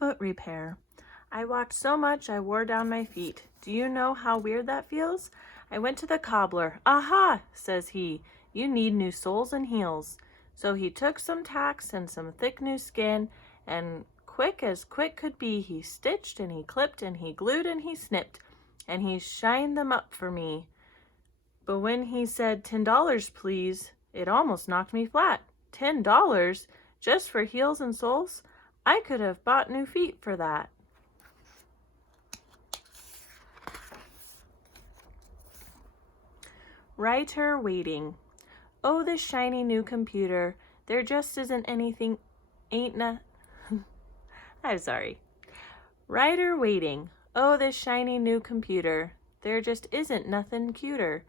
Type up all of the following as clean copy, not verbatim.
Foot repair. I walked so much I wore down my feet. Do you know how weird that feels? I went to the cobbler. Aha, says he, you need new soles and heels. So he took some tacks and some thick new skin, and quick as quick could be, he stitched and he clipped and he glued and he snipped, and he shined them up for me. But when he said $10, please, it almost knocked me flat. $10? Just for heels and soles? I could have bought new feet for that. Writer waiting. Oh, this shiny new computer. There just isn't anything, I'm sorry. Writer waiting. Oh, this shiny new computer. There just isn't nothing cuter.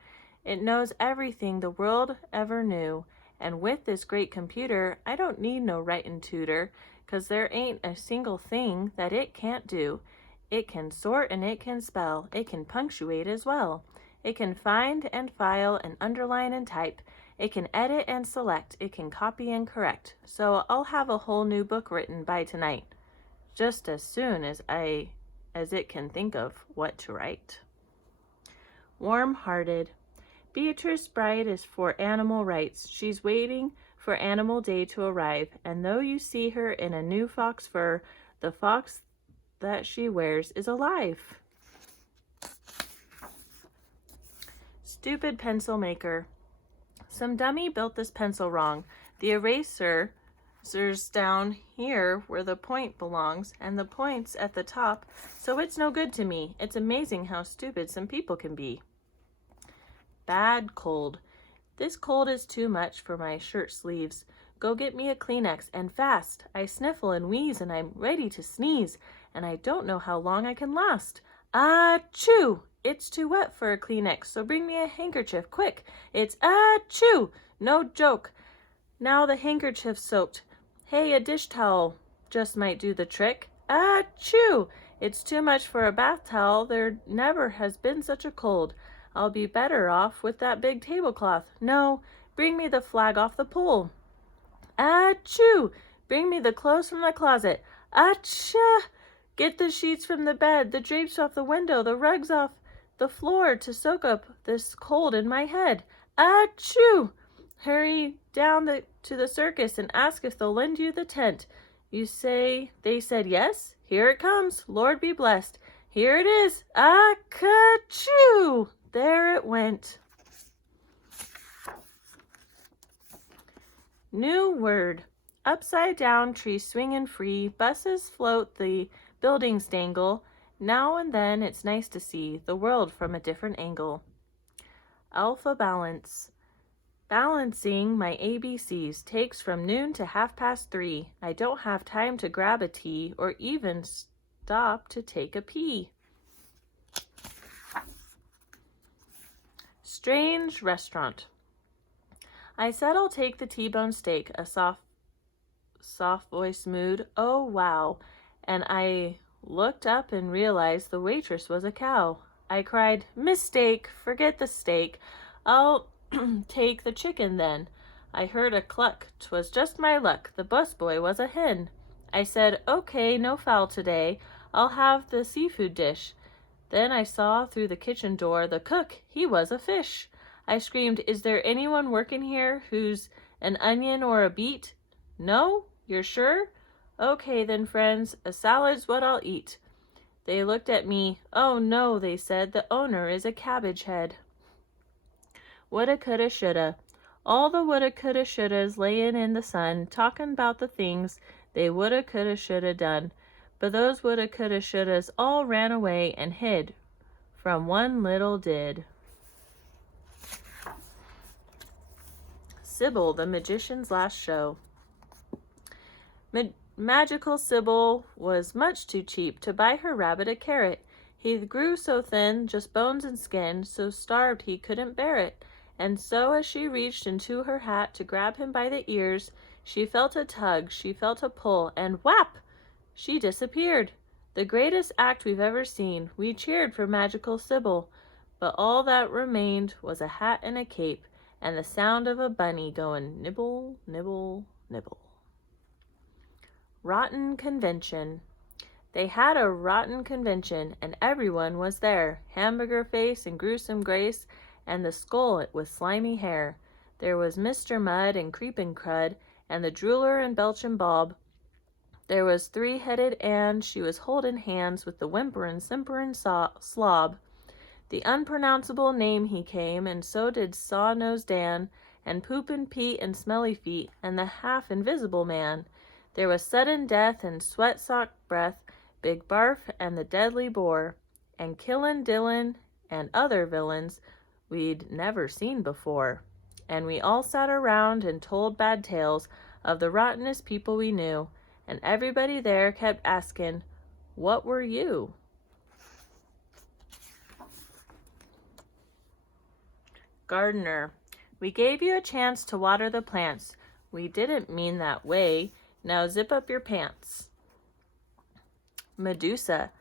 It knows everything the world ever knew. And with this great computer, I don't need no writin' tutor, 'cause there ain't a single thing that it can't do. It can sort and it can spell. It can punctuate as well. It can find and file and underline and type. It can edit and select. It can copy and correct. So I'll have a whole new book written by tonight, just as soon as it can think of what to write. Warm-hearted. Beatrice Bright is for animal rights. She's waiting for Animal Day to arrive, and though you see her in a new fox fur, the fox that she wears is alive. Stupid pencil maker. Some dummy built this pencil wrong. The eraser's down here where the point belongs, and the point's at the top, so it's no good to me. It's amazing how stupid some people can be. Bad cold. This cold is too much for my shirt sleeves. Go get me a Kleenex, and fast. I sniffle and wheeze, and I'm ready to sneeze, and I don't know how long I can last. Achoo! It's too wet for a Kleenex, so bring me a handkerchief, quick. It's achoo! No joke. Now the handkerchief's soaked. Hey, a dish towel just might do the trick. Achoo! It's too much for a bath towel. There never has been such a cold. I'll be better off with that big tablecloth. No, bring me the flag off the pole. Achoo! Bring me the clothes from the closet. Achoo! Get the sheets from the bed, the drapes off the window, the rugs off the floor to soak up this cold in my head. Achoo! Hurry down to the circus and ask if they'll lend you the tent. You say they said yes? Here it comes. Lord be blessed. Here it is. Achoo! There it went. New word. Upside down, trees swinging free, buses float, the buildings dangle. Now and then it's nice to see the world from a different angle. Alpha balance. Balancing my ABCs takes from noon to 3:30. I don't have time to grab a tea or even stop to take a pee. Strange restaurant. I said I'll take the T-bone steak, a soft voice mood. Oh, wow. And I looked up and realized the waitress was a cow. I cried, mistake, forget the steak. I'll take the chicken then. I heard a cluck. 'Twas just my luck. The busboy was a hen. I said, okay, no fowl today. I'll have the seafood dish. Then I saw through the kitchen door the cook. He was a fish. I screamed, is there anyone working here who's an onion or a beet? No? You're sure? Okay then, friends, a salad's what I'll eat. They looked at me. Oh no, they said, the owner is a cabbage head. Woulda, coulda, shoulda. All the woulda, coulda, shouldas layin' in the sun, talking about the things they woulda, coulda, shoulda done. But those woulda, coulda, shouldas all ran away and hid from one little did. Sybil, the magician's last show. Magical Sybil was much too cheap to buy her rabbit a carrot. He grew so thin, just bones and skin, so starved he couldn't bear it. And so as she reached into her hat to grab him by the ears, she felt a tug, she felt a pull, and whap! She disappeared. The greatest act we've ever seen. We cheered for Magical Sybil, but all that remained was a hat and a cape, and the sound of a bunny going nibble, nibble, nibble. Rotten convention. They had a rotten convention, and everyone was there. Hamburger Face and Gruesome Grace, and the Skull with slimy hair. There was Mr. Mud and Creepin' Crud, and the Drooler and Belchin' Bob. There was Three-Headed Ann, she was holdin' hands with the Whimperin' Simperin' Slob. The unpronounceable name he came, and so did Saw-Nosed Dan, and Poopin' Pete and Smelly Feet, and the half-invisible man. There was Sudden Death and Sweat-Sock Breath, Big Barf and the Deadly Boar, and Killin' Dillon and other villains we'd never seen before. And we all sat around and told bad tales of the rottenest people we knew, and everybody there kept asking, "What were you?" Gardener, we gave you a chance to water the plants. We didn't mean that way. Now zip up your pants. Medusa,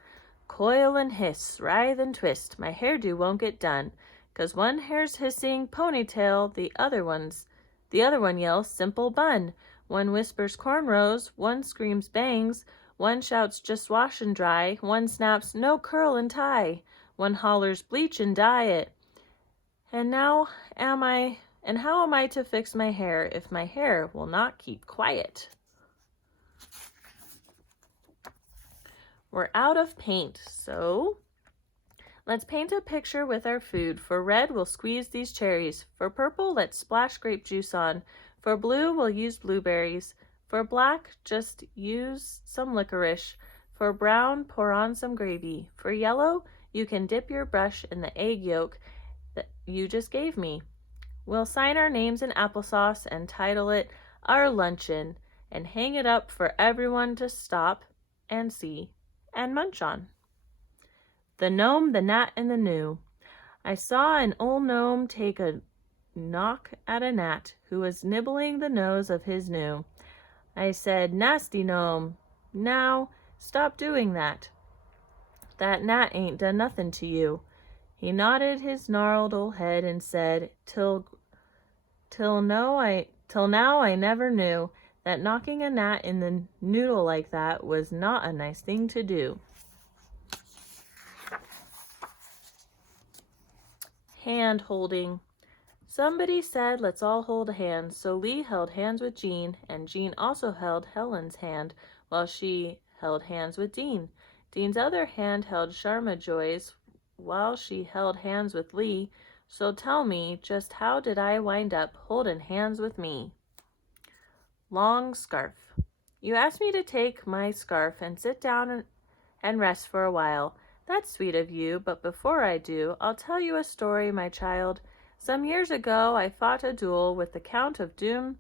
coil and hiss, writhe and twist. My hairdo won't get done, 'cause one hair's hissing ponytail, the other one yells simple bun. One whispers cornrows, one screams bangs, one shouts just wash and dry, one snaps no curl and tie, one hollers bleach and dye it. And how am I to fix my hair if my hair will not keep quiet? We're out of paint, so let's paint a picture with our food. For red, we'll squeeze these cherries. For purple, let's splash grape juice on. For blue, we'll use blueberries. For black, just use some licorice. For brown, pour on some gravy. For yellow, you can dip your brush in the egg yolk that you just gave me. We'll sign our names in applesauce and title it Our Luncheon and hang it up for everyone to stop and see and munch on. The Gnome, the Gnat, and the Gnu. I saw an old gnome take a knock at a gnat who was nibbling the nose of his gnu. I said, "Nasty gnome, now stop doing that. That gnat ain't done nothing to you." He nodded his gnarled old head and said, Till now I never knew that knocking a gnat in the noodle like that was not a nice thing to do. Hand holding. Somebody said, "Let's all hold hands." So Lee held hands with Jean, and Jean also held Helen's hand while she held hands with Dean. Dean's other hand held Sharma Joy's while she held hands with Lee. So tell me, just how did I wind up holding hands with me? Long scarf. You asked me to take my scarf and sit down and rest for a while. That's sweet of you, but before I do, I'll tell you a story, my child. Some years ago, I fought a duel with the Count of Doom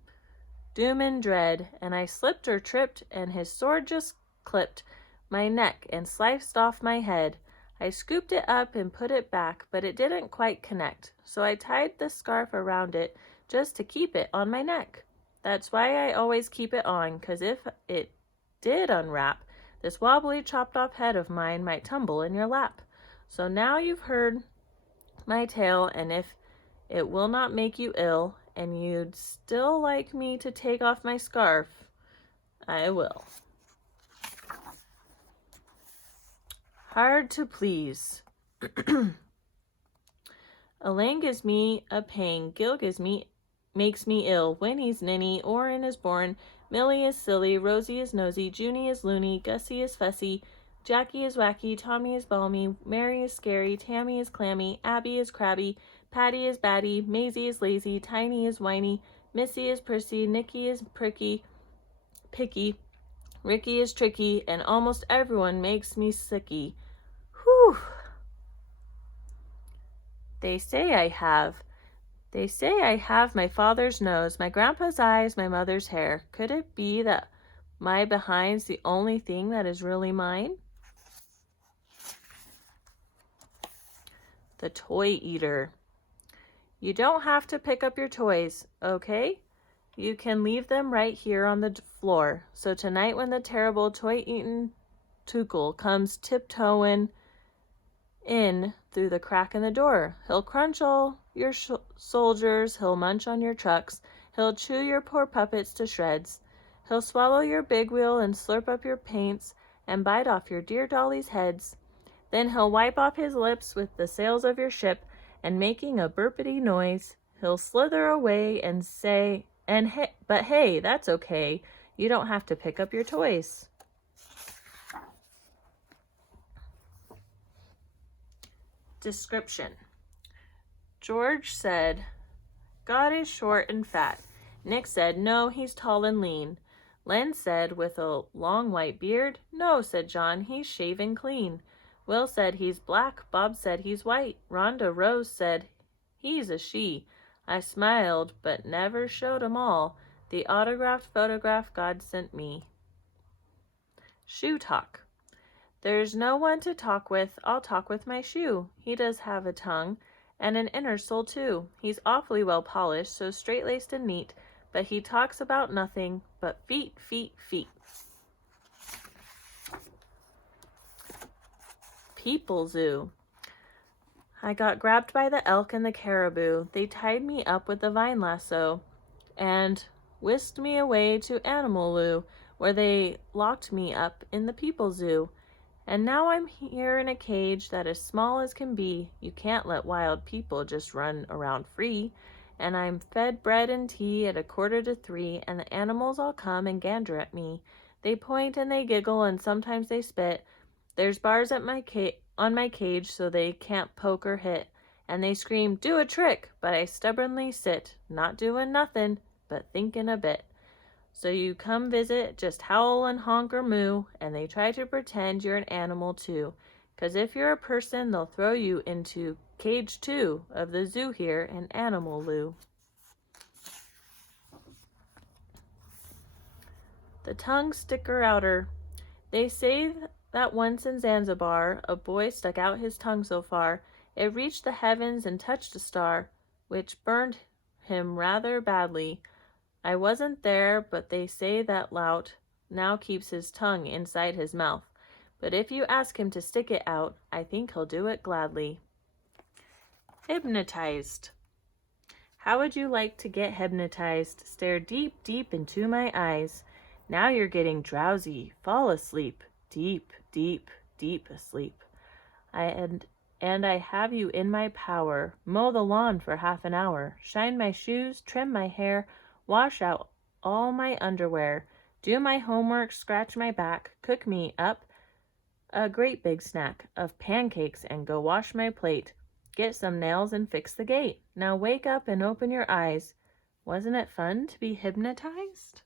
and Dread, and I slipped or tripped, and his sword just clipped my neck and sliced off my head. I scooped it up and put it back, but it didn't quite connect, so I tied the scarf around it just to keep it on my neck. That's why I always keep it on, 'cause if it did unwrap, this wobbly chopped off head of mine might tumble in your lap. So now you've heard my tale, and if it will not make you ill, and you'd still like me to take off my scarf, I will. Hard to please. Elaine gives me a pain, Gil makes me ill, Winnie's ninny, Orin is born, Millie is silly, Rosie is nosy, Junie is loony, Gussie is fussy, Jackie is wacky, Tommy is balmy, Mary is scary, Tammy is clammy, Abby is crabby, Patty is batty, Maisie is lazy, Tiny is whiny, Missy is prissy, Nicky is picky, Ricky is tricky, and almost everyone makes me sicky. Whew. They say I have my father's nose, my grandpa's eyes, my mother's hair. Could it be that my behind's the only thing that is really mine? The Toy Eater. You don't have to pick up your toys, okay? You can leave them right here on the floor. So tonight when the terrible toy-eating Tukul comes tiptoeing in through the crack in the door, he'll crunch all your soldiers, he'll munch on your trucks, he'll chew your poor puppets to shreds, he'll swallow your big wheel and slurp up your paints, and bite off your dear dollies' heads. Then he'll wipe off his lips with the sails of your ship, and making a burpity noise, he'll slither away and say, but hey, that's okay. You don't have to pick up your toys. Description. George said, God is short and fat. Nick said, no, he's tall and lean. Len said, with a long white beard. No, said John, he's shaven clean. Will said, he's black. Bob said, he's white. Rhonda Rose said, he's a she. I smiled, but never showed 'em all the autographed photograph God sent me. Shoe talk. There's no one to talk with, I'll talk with my shoe. He does have a tongue, and an inner soul too. He's awfully well polished, so straight-laced and neat, but he talks about nothing but feet, feet, feet. People Zoo. I got grabbed by the elk and the caribou. They tied me up with the vine lasso and whisked me away to Animal Loo, where they locked me up in the People Zoo. And now I'm here in a cage that is small as can be. You can't let wild people just run around free. And I'm fed bread and tea at 2:45, and the animals all come and gander at me. They point and they giggle, and sometimes they spit. There's bars at on my cage so they can't poke or hit. And they scream, do a trick, but I stubbornly sit, not doing nothing, but thinking a bit. So you come visit, just howl and honk or moo, and they try to pretend you're an animal too. 'Cause if you're a person, they'll throw you into cage 2 of the zoo here in Animal Loo. The tongue sticker outer. They say that once in Zanzibar, a boy stuck out his tongue so far, it reached the heavens and touched a star, which burned him rather badly. I wasn't there, but they say that lout now keeps his tongue inside his mouth. But if you ask him to stick it out, I think he'll do it gladly. Hypnotized. How would you like to get hypnotized? Stare deep, deep into my eyes. Now you're getting drowsy. Fall asleep. Deep, deep, deep asleep. And I have you in my power. Mow the lawn for half an hour. Shine my shoes, trim my hair, wash out all my underwear, do my homework, scratch my back, cook me up a great big snack of pancakes and go wash my plate, get some nails and fix the gate. Now wake up and open your eyes. Wasn't it fun to be hypnotized?